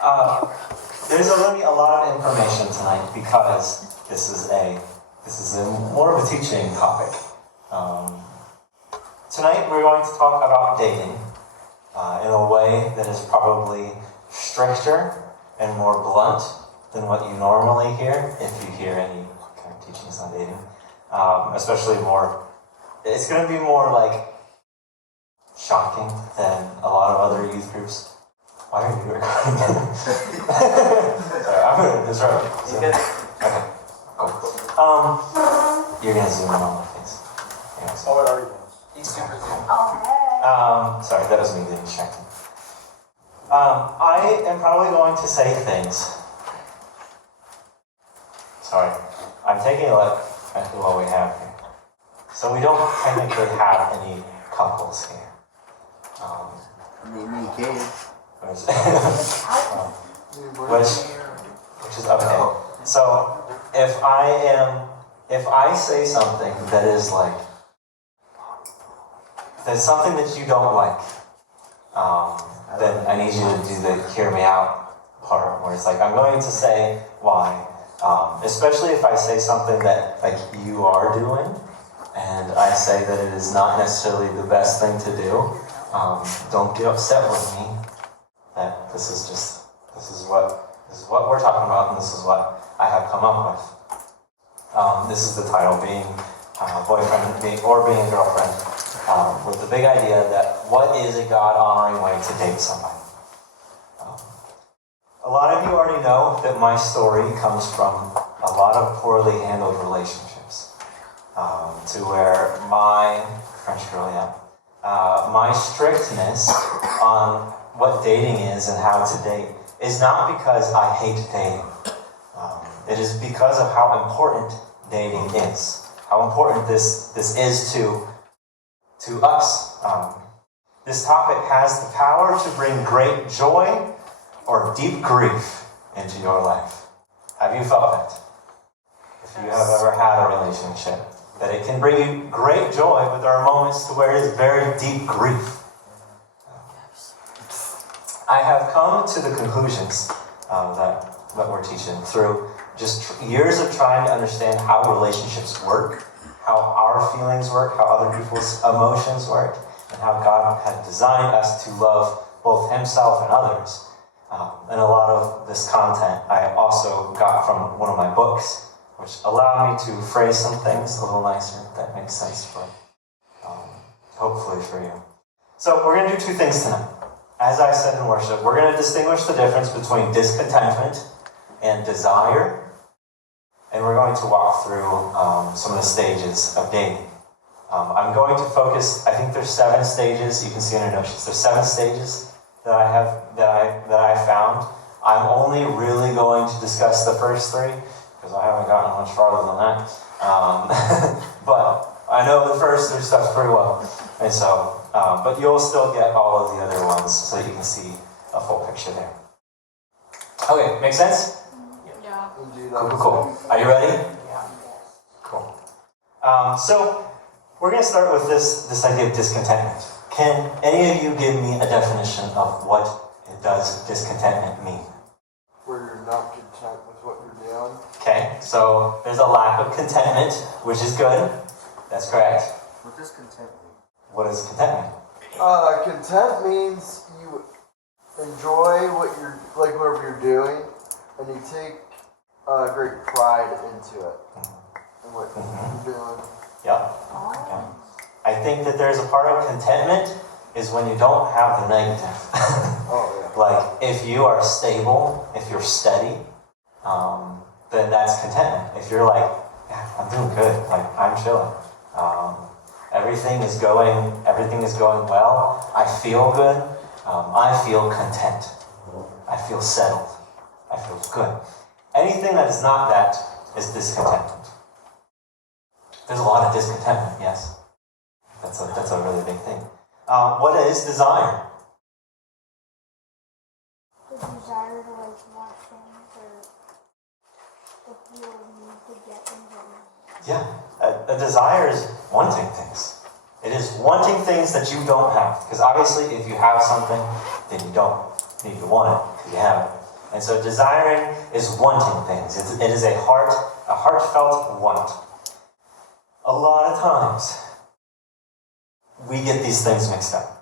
There's going to be a lot of information tonight because this is more of a teaching topic. Tonight we're going to talk about dating in a way that is probably stricter and more blunt than what you normally hear if you hear any kind of teachings on dating. Especially more, it's going to be more like shocking than a lot of other youth groups. Why are you recording? Sorry, I'm going to disrupt you. Okay, cool. You're going to zoom in on my face. Anyways. Oh, what are you? Sorry, that was me getting distracted. I am probably going to say things. Sorry, I'm taking a look at what we have here. So we don't technically have any couples here. Which is okay. So if I say something that is like, there's something that you don't like, then I need you to do the hear me out part, where it's like, I'm going to say why, especially if I say something that like you are doing, and I say that it is not necessarily the best thing to do. Don't get upset with me. That this is what we're talking about, and this is what I have come up with. This is the title, being boyfriend or being girlfriend, with the big idea that what is a God-honoring way to date somebody. A lot of you already know that my story comes from a lot of poorly handled relationships, to where my French girl, my strictness on what dating is and how to date is not because I hate dating. It is because of how important dating is, how important this is to us. This topic has the power to bring great joy or deep grief into your life. Have you felt that? If you have ever had a relationship, that it can bring you great joy, but there are moments to where it is very deep grief. I have come to the conclusions that we're teaching through just years of trying to understand how relationships work, how our feelings work, how other people's emotions work, and how God had designed us to love both Himself and others. And a lot of this content I also got from one of my books, which allowed me to phrase some things a little nicer, if that makes sense for, hopefully for you. So we're going to do two things tonight. As I said in worship, we're going to distinguish the difference between discontentment and desire, and we're going to walk through some of the stages of dating. I'm going to focus, I think there's 7 stages, you can see in your notes, there's 7 stages that I found. I'm only really going to discuss the first 3, because I haven't gotten much farther than that. But I know the first 3 steps pretty well. And so, but you'll still get all of the other ones so that you can see a full picture there. Okay, make sense? Yeah. Cool. Are you ready? Yeah. Cool. So, we're going to start with this idea of discontentment. Can any of you give me a definition of what does discontentment mean? Where you're not content with what you're doing. Okay, so there's a lack of contentment, which is good. That's correct. What does content mean? What is contentment? Content means you enjoy whatever you're doing, and you take great pride into it, and what you're doing. Yep. Okay. I think that there's a part of contentment is when you don't have the negative. Oh, yeah. Like, if you are stable, if you're steady, then that's contentment. If you're like, yeah, I'm doing good, like, I'm chilling. Everything is going well. I feel good. I feel content. I feel settled. I feel good. Anything that is not that is discontentment. There's a lot of discontentment, yes. That's a really big thing. What is desire? The desire to like want things or the feel need to get things. Yeah, a desire is wanting things. It is wanting things that you don't have. Because obviously, if you have something, then you don't need to want it because you have it. And so desiring is wanting things. It is a heartfelt want. A lot of times, we get these things mixed up.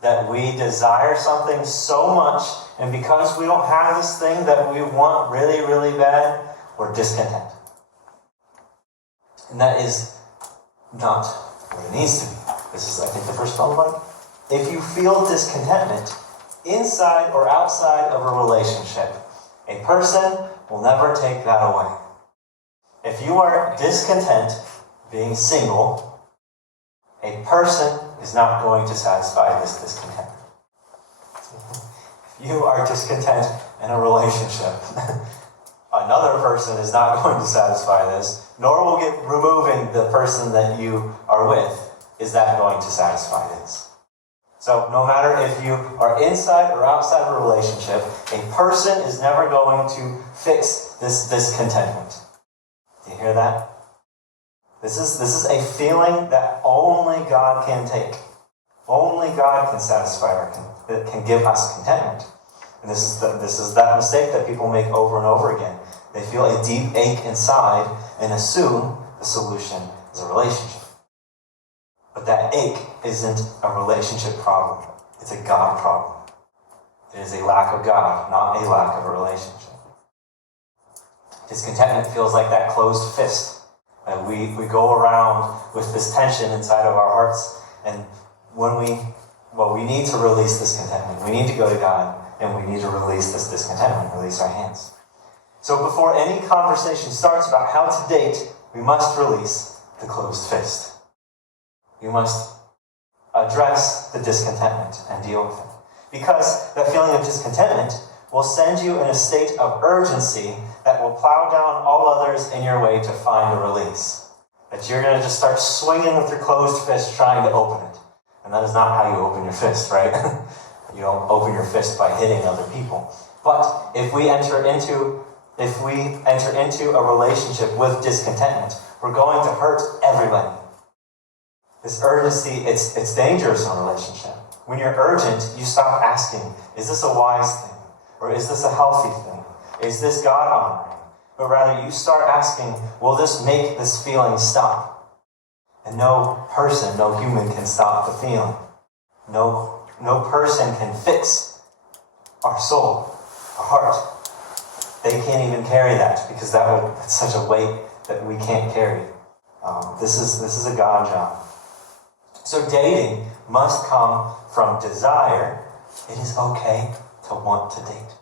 That we desire something so much, and because we don't have this thing that we want really, really bad, we're discontent. And that is not what it needs to be. This is, I think, the first problem. If you feel discontentment inside or outside of a relationship, a person will never take that away. If you are discontent being single, a person is not going to satisfy this discontent. If you are discontent in a relationship, another person is not going to satisfy this, nor will removing the person that you are with, is that going to satisfy this. So no matter if you are inside or outside of a relationship, a person is never going to fix this discontentment. Do you hear that? This is a feeling that only God can take. Only God can satisfy can give us contentment. And this is that mistake that people make over and over again. They feel a deep ache inside and assume the solution is a relationship. But that ache isn't a relationship problem. It's a God problem. It is a lack of God, not a lack of a relationship. Discontentment feels like that closed fist. That we go around with this tension inside of our hearts, and when we need to release this contentment. We need to go to God, and we need to release this discontentment, release our hands. So before any conversation starts about how to date, we must release the closed fist. We must address the discontentment and deal with it. Because that feeling of discontentment will send you in a state of urgency that will plow down all others in your way to find a release. That you're going to just start swinging with your closed fist trying to open it. And that is not how you open your fist, right? You don't open your fist by hitting other people. But if we enter into a relationship with discontentment, we're going to hurt everybody. This urgency, it's dangerous in a relationship. When you're urgent, you stop asking, is this a wise thing? Or is this a healthy thing? Is this God-honoring? But rather, you start asking, will this make this feeling stop? And no person, no human can stop the feeling. No person can fix our soul, our heart. They can't even carry that because it's such a weight that we can't carry. This is a God job. So dating must come from desire. It is okay to want to date.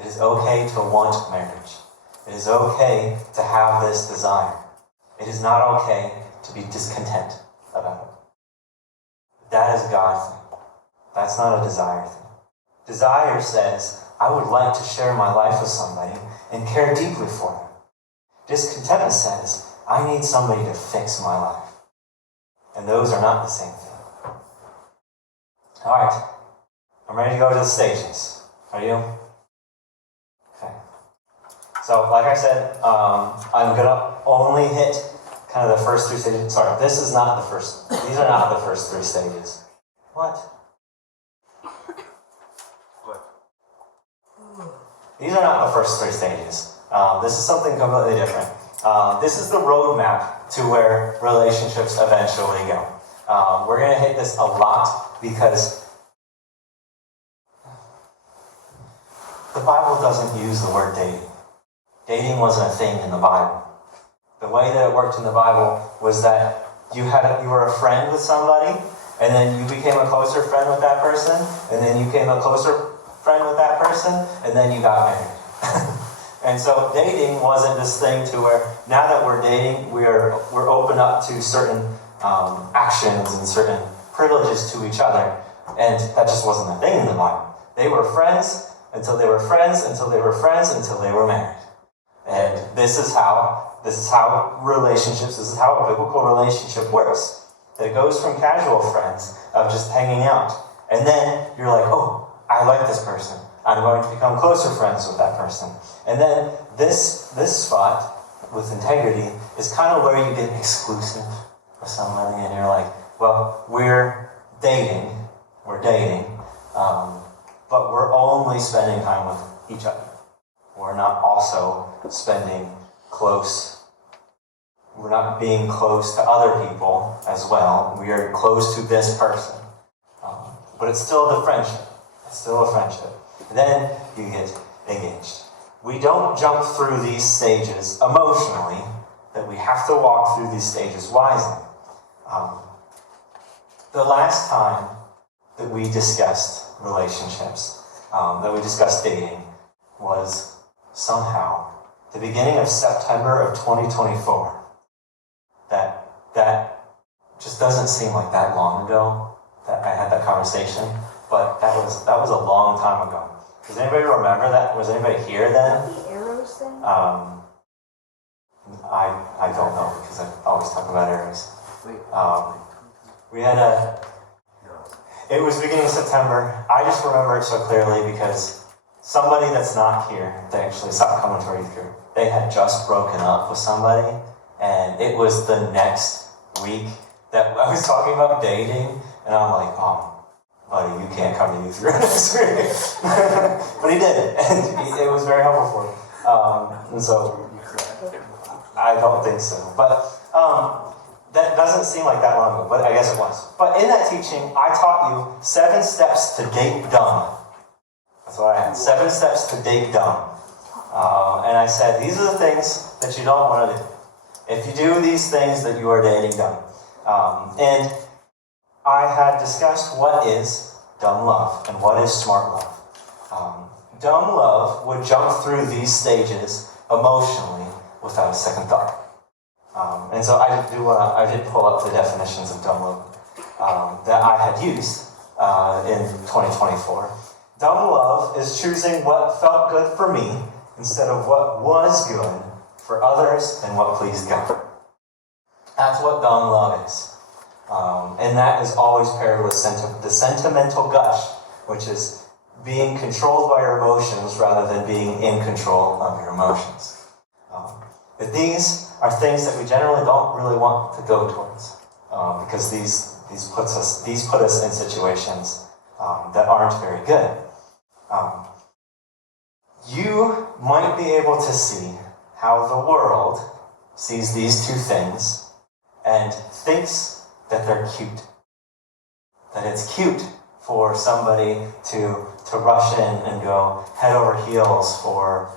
It is okay to want marriage. It is okay to have this desire. It is not okay to be discontent about it. That is a God thing. That's not a desire thing. Desire says, I would like to share my life with somebody and care deeply for them. Discontentment says, I need somebody to fix my life. And those are not the same thing. All right. I'm ready to go to the stages. Are you? Okay. So, like I said, I'm going to only hit kind of the first three stages. Sorry, this is not the first. These are not the first three stages. What? These are not the first three stages. This is something completely different. This is the roadmap to where relationships eventually go. We're going to hit this a lot because the Bible doesn't use the word dating. Dating wasn't a thing in the Bible. The way that it worked in the Bible was that you were a friend with somebody, and then you became a closer friend with that person, and then you became a closer friend with that person, and then you got married. And so dating wasn't this thing to where now that we're dating, we're open up to certain actions and certain privileges to each other, and that just wasn't a thing in the Bible. They were friends until they were friends until they were friends until they were married. And this is how relationships, this is how a biblical relationship works. That it goes from casual friends of just hanging out, and then you're like, oh, I like this person. I'm going to become closer friends with that person. And then this spot with integrity is kind of where you get exclusive with somebody, and you're like, well, we're dating, but we're only spending time with each other. We're not also spending we're not being close to other people as well. We are close to this person. But it's still the friendship. It's still a friendship. Then you get engaged. We don't jump through these stages emotionally, that we have to walk through these stages wisely. The last time that we discussed relationships, that we discussed dating, was somehow the beginning of September of 2024. That just doesn't seem like that long ago that I had that conversation, but that was a long time ago. Does anybody remember that? Was anybody here then? The arrows thing? I don't know because I always talk about arrows. We had it was beginning of September. I just remember it so clearly because somebody that's not here, they actually stopped coming to our youth group. They had just broken up with somebody, and it was the next week that I was talking about dating, and I'm like, buddy, you can't come to youth group next week. But he did, and it was very helpful for him. And so, I don't think so. But that doesn't seem like that long ago, but I guess it was. But in that teaching, I taught you 7 steps to date dumb. That's what I had. 7 steps to date dumb. And I said, these are the things that you don't want to do. If you do these things, that you are dating dumb. And I had discussed what is dumb love and what is smart love. Dumb love would jump through these stages emotionally without a second thought. And so I did pull up the definitions of dumb love that I had used in 2024. Dumb love is choosing what felt good for me instead of what was good for others and what pleased God. That's what dumb love is. And that is always paired with the sentimental gush, which is being controlled by your emotions rather than being in control of your emotions. But these are things that we generally don't really want to go towards, because these put us in situations that aren't very good. You might be able to see how the world sees these two things and thinks that they're cute. That it's cute for somebody to rush in and go head over heels for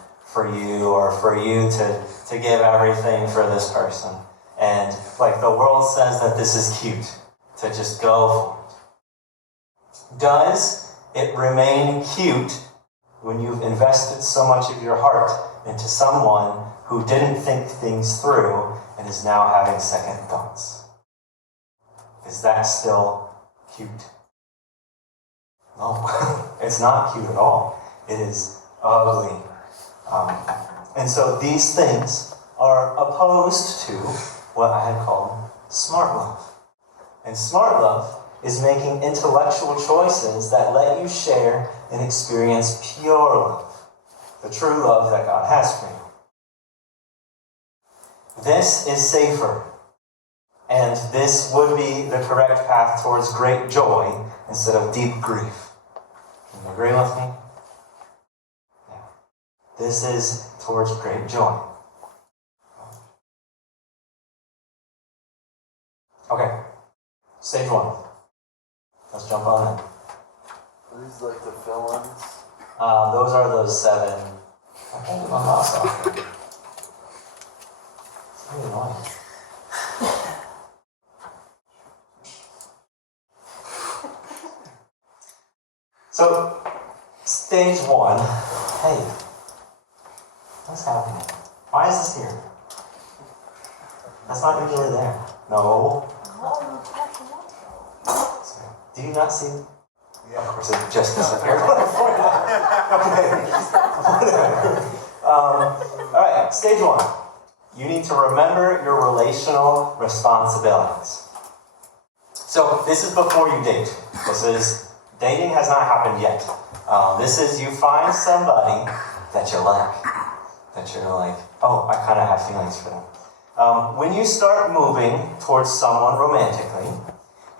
you, or for you to give everything for this person. And like the world says that this is cute, to just go for it. Does it remain cute when you've invested so much of your heart into someone who didn't think things through and is now having second thoughts? Is that still cute? No, it's not cute at all. It is ugly. And so these things are opposed to what I had called smart love. And smart love is making intellectual choices that let you share and experience pure love, the true love that God has for you. This is safer, and this would be the correct path towards great joy instead of deep grief. Can you agree with me? Yeah. This is towards great joy. Okay, stage 1. Let's jump on in. Are these like the fill-ins? Those are those 7. I can't get my mouse off. It's really annoying. So, stage 1. Hey, what's happening? Why is this here? That's not usually there. No. Do you not see? Yeah. Of course, it just disappeared. Alright, stage 1. You need to remember your relational responsibilities. So, this is before you date. Dating has not happened yet. This is you find somebody that you like. That you're like, oh, I kind of have feelings for them. When you start moving towards someone romantically,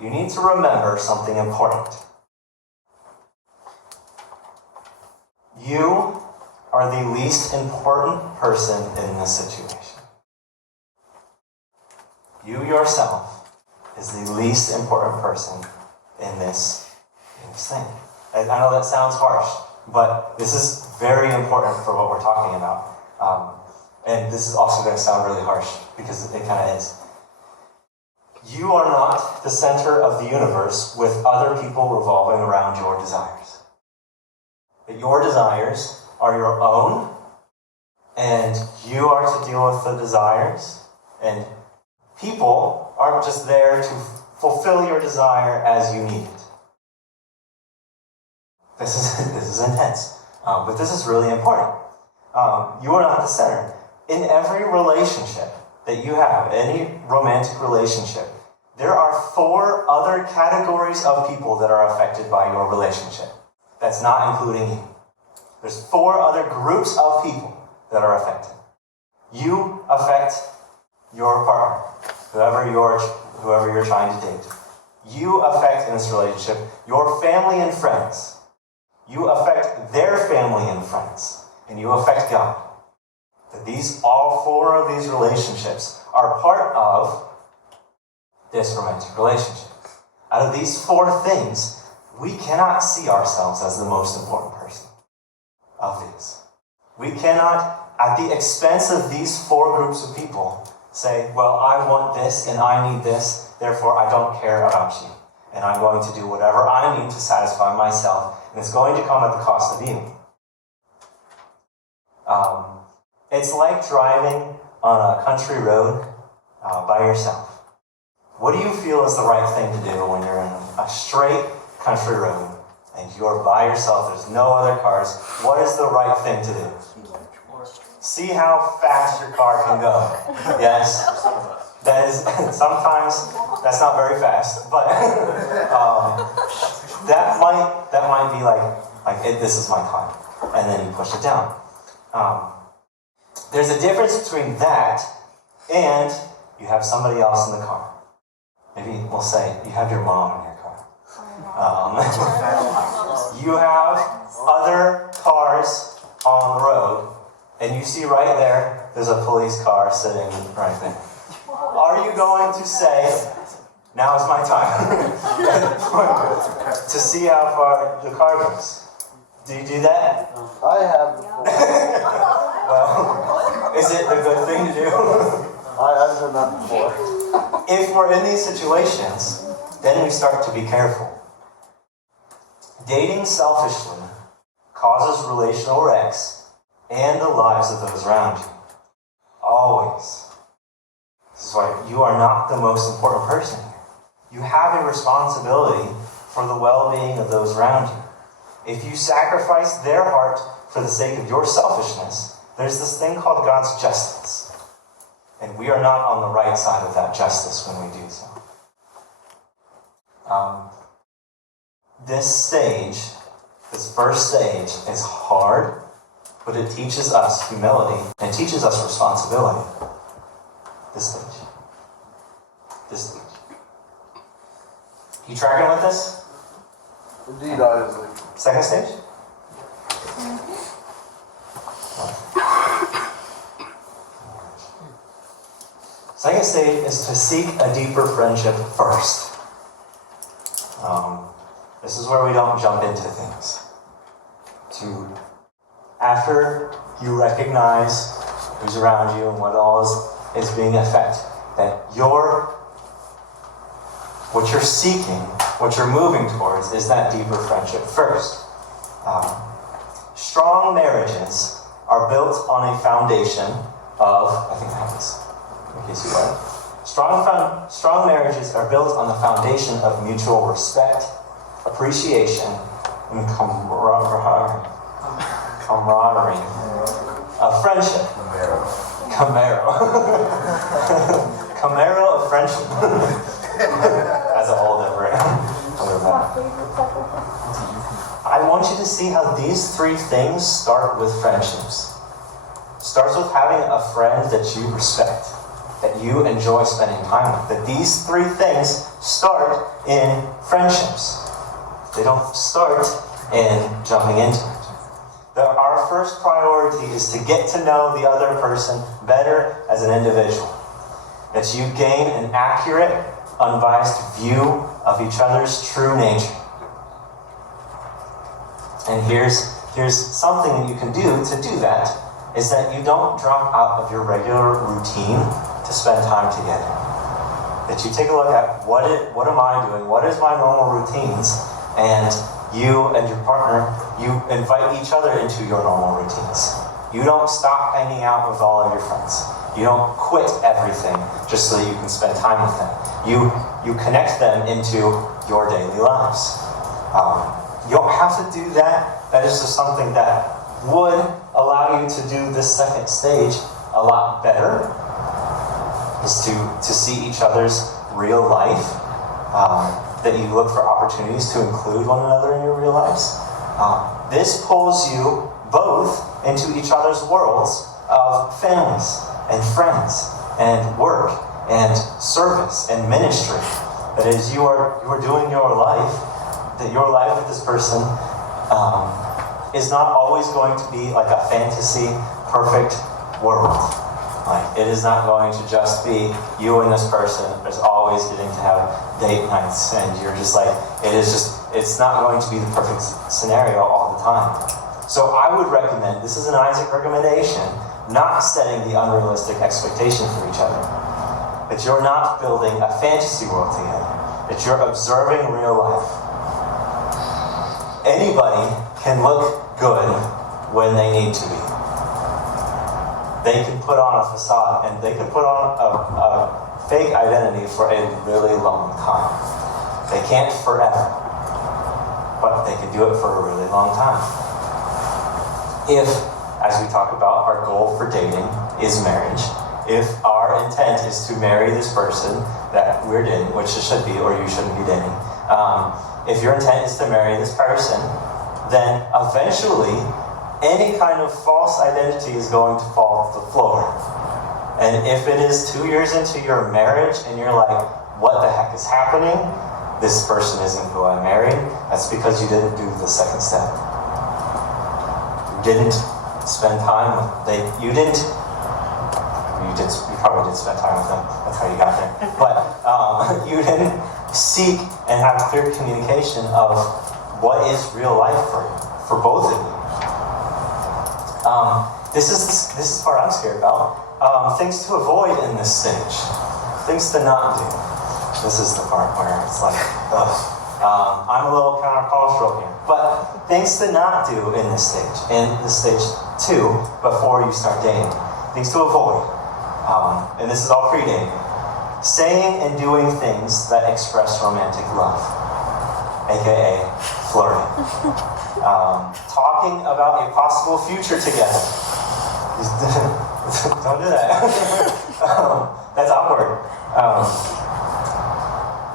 you need to remember something important. You are the least important person in this situation. You yourself is the least important person in this thing. I know that sounds harsh, but this is very important for what we're talking about. And this is also going to sound really harsh because it kind of is. You are not the center of the universe with other people revolving around your desires. But your desires are your own, and you are to deal with the desires, and people aren't just there to fulfill your desire as you need it. This is intense, but this is really important. You are not the center. In every relationship that you have, any romantic relationship, there are 4 other categories of people that are affected by your relationship. That's not including you. There's 4 other groups of people that are affected. You affect your partner, whoever you're trying to date. You affect in this relationship your family and friends. You affect their family and friends, and you affect God. That all 4 of these relationships are part of this romantic relationship. Out of these 4 things, we cannot see ourselves as the most important person of these. We cannot, at the expense of these 4 groups of people, say, well, I want this and I need this, therefore I don't care about you. And I'm going to do whatever I need to satisfy myself, and it's going to come at the cost of you. It's like driving on a country road by yourself. What do you feel is the right thing to do when you're in a straight country road and you're by yourself, there's no other cars? What is the right thing to do? See how fast your car can go. Yes? That is, sometimes that's not very fast, but that might be like this is my time, and then you push it down. There's a difference between that and you have somebody else in the car. Maybe we'll say you have your mom in your car. You have other cars on the road, and you see right there's a police car sitting right there. Are you going to say, now is my time, to see how far the car goes? Do you do that? I have before. Well, is it a good thing to do? I've done that before. If we're in these situations, then we start to be careful. Dating selfishly causes relational wrecks and the lives of those around you. Always. This is why you are not the most important person here. You have a responsibility for the well-being of those around you. If you sacrifice their heart for the sake of your selfishness, there's this thing called God's justice. And we are not on the right side of that justice when we do so. This first stage is hard, but it teaches us humility and it teaches us responsibility. This stage. You tracking with this? Indeed, I was like, Second stage? Second stage is to seek a deeper friendship first. This is where we don't jump into things. After you recognize who's around you and what all is being affected, that what you're seeking, what you're moving towards is that deeper friendship first. Strong marriages are built on a foundation of, I think that was, in case you want. Strong marriages are built on the foundation of mutual respect, appreciation, and camaraderie of friendship. Camaro of friendship. That's a whole different matter. I want you to see how these 3 things start with friendships. Starts with having a friend that you respect, that you enjoy spending time with. That these 3 things start in friendships. They don't start in jumping into it. Our first priority is to get to know the other person better as an individual. That you gain an accurate, unbiased view of each other's true nature. And here's something that you can do to do that, is that you don't drop out of your regular routine to spend time together. That you take a look at what am I doing, what is my normal routines, and you and your partner, you invite each other into your normal routines. You don't stop hanging out with all of your friends. You don't quit everything just so that you can spend time with them. You connect them into your daily lives. You don't have to do that. That is just something that would allow you to do this second stage a lot better, is to see each other's real life, that you look for opportunities to include one another in your real lives. This pulls you both into each other's worlds of families and friends and work and service and ministry. That is, you are doing your life, that your life with this person is not always going to be like a fantasy, perfect world. Like, it is not going to just be you and this person. There's always getting to have date nights, and you're just like, it's not going to be the perfect scenario all the time. So I would recommend, this is an Isaac recommendation, not setting the unrealistic expectation for each other. That you're not building a fantasy world together. That you're observing real life. Anybody can look good when they need to be. They can put on a facade, and they can put on a fake identity for a really long time. They can't forever, but they can do it for a really long time. If, as we talk about, our goal for dating is marriage, if our intent is to marry this person that we're dating, which it should be, or you shouldn't be dating, if your intent is to marry this person, then eventually any kind of false identity is going to fall to the floor. And if it is 2 years into your marriage and you're like, what the heck is happening? This person isn't who I married. That's because you didn't do the second step. You didn't spend time with you probably did spend time with them. That's how you got there. But you didn't seek and have clear communication of what is real life for both of you. This is the part I'm scared about. Things to avoid in this stage. Things to not do. This is the part where it's like, I'm a little countercultural here. But things to not do in this stage. In this stage 2, before you start dating. Things to avoid. And this is all pre-dating. Saying and doing things that express romantic love. AKA flirting. Talking about a possible future together. Don't do that. That's awkward.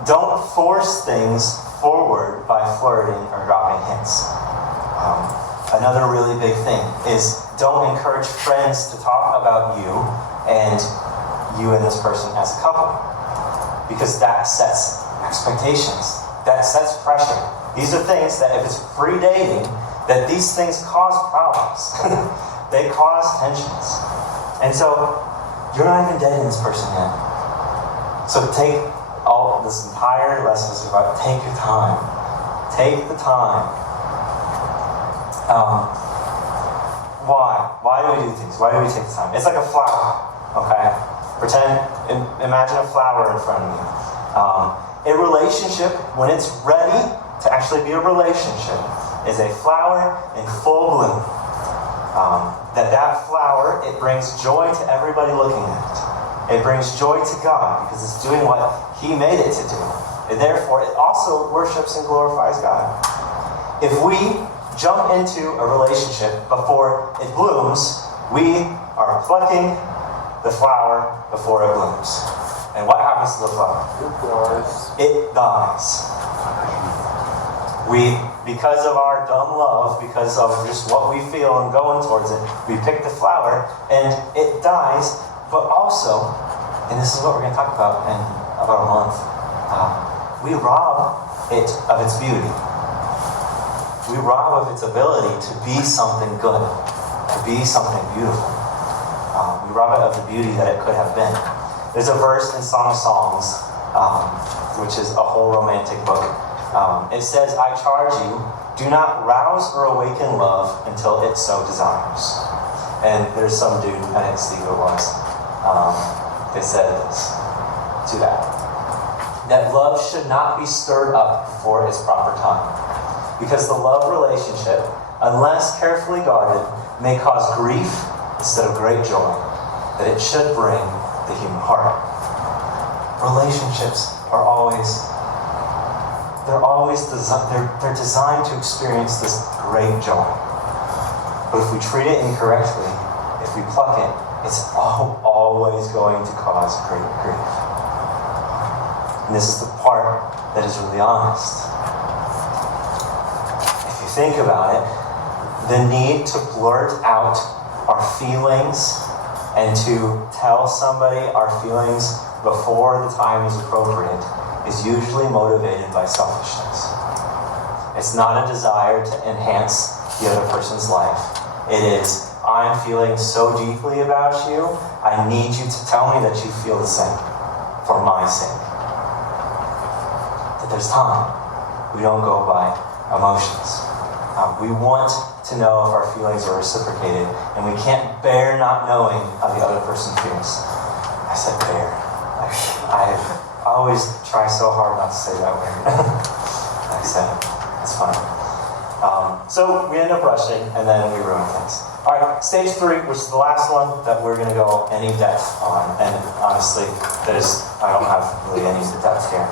Don't force things forward by flirting or dropping hints. Another really big thing is don't encourage friends to talk about you and this person as a couple. Because that sets expectations. That sets pressure. These are things that if it's free dating, that these things cause problems. They cause tensions. And so, you're not even dating this person yet. So take all this entire lesson is about take your time. Take the time. Why? Why do we do things? Why do we take the time? It's like a flower, okay? Imagine a flower in front of you. A relationship, when it's ready to actually be a relationship, is a flower in full bloom. That flower, it brings joy to everybody looking at it. It brings joy to God because it's doing what He made it to do. And therefore, it also worships and glorifies God. If we jump into a relationship before it blooms, we are plucking the flower before it blooms. And what happens to the flower? It dies. Because of our dumb love, because of just what we feel and going towards it, we pick the flower and it dies, but also, and this is what we're going to talk about in about a month, we rob it of its beauty. we rob of its ability to be something good, to be something beautiful. We rob it of the beauty that it could have been. There's a verse in Song of Songs, which is a whole romantic book. It says, I charge you, do not rouse or awaken love until it so desires. And there's some dude, I didn't see who it was, they said this to that love should not be stirred up before its proper time. Because the love relationship, unless carefully guarded, may cause grief instead of great joy that it should bring the human heart. Relationships are they're designed to experience this great joy. But if we treat it incorrectly, if we pluck it, it's always going to cause great grief. And this is the part that is really honest. If you think about it, the need to blurt out our feelings and to tell somebody our feelings before the time is appropriate is usually motivated by selfishness. It's not a desire to enhance the other person's life. It is, I'm feeling so deeply about you, I need you to tell me that you feel the same for my sake. That there's time. We don't go by emotions. We want to know if our feelings are reciprocated, and we can't bear not knowing how the other person feels. I said bear. I always try so hard not to say that word. I said it. It's fine. So we end up rushing, and then we ruin things. All right, stage 3, which is the last one that we're going to go any depth on. And honestly, I don't have really any depth here.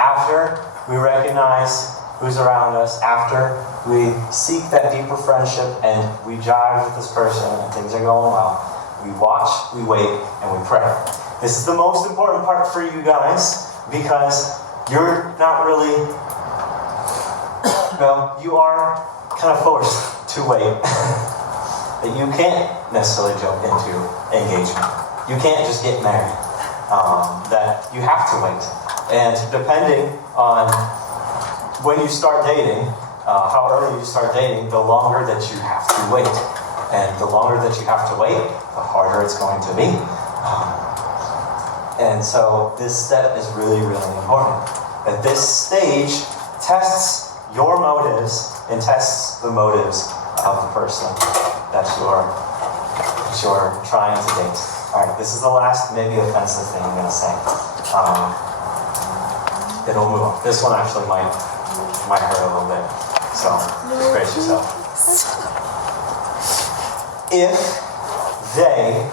After we recognize who's around us, after we seek that deeper friendship and we jive with this person and things are going well, we watch, we wait, and we pray. This is the most important part for you guys because you're not really, well, you are kind of forced to wait. That you can't necessarily jump into engagement. You can't just get married. That you have to wait. And depending on when you start dating, how early you start dating, the longer that you have to wait. And the longer that you have to wait, the harder it's going to be. And so this step is really, really important. That this stage tests your motives and tests the motives of the person that you're trying to date. All right, this is the last maybe offensive thing I'm going to say. Then we'll move on. This one actually might hurt a little bit. So just brace yourself. If they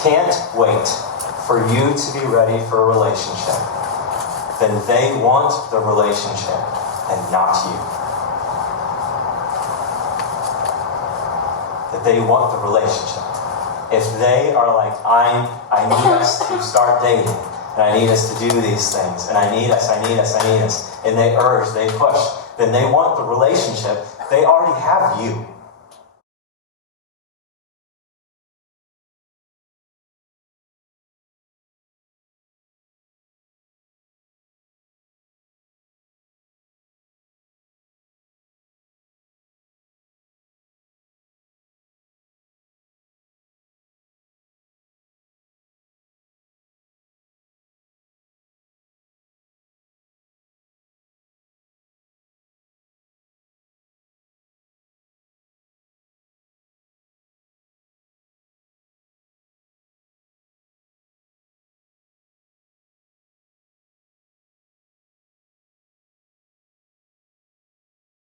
can't wait for you to be ready for a relationship, then they want the relationship and not you. That they want the relationship. If they are like, I need us to start dating, and I need us to do these things, and I need us, and they urge, they push, then they want the relationship. They already have you.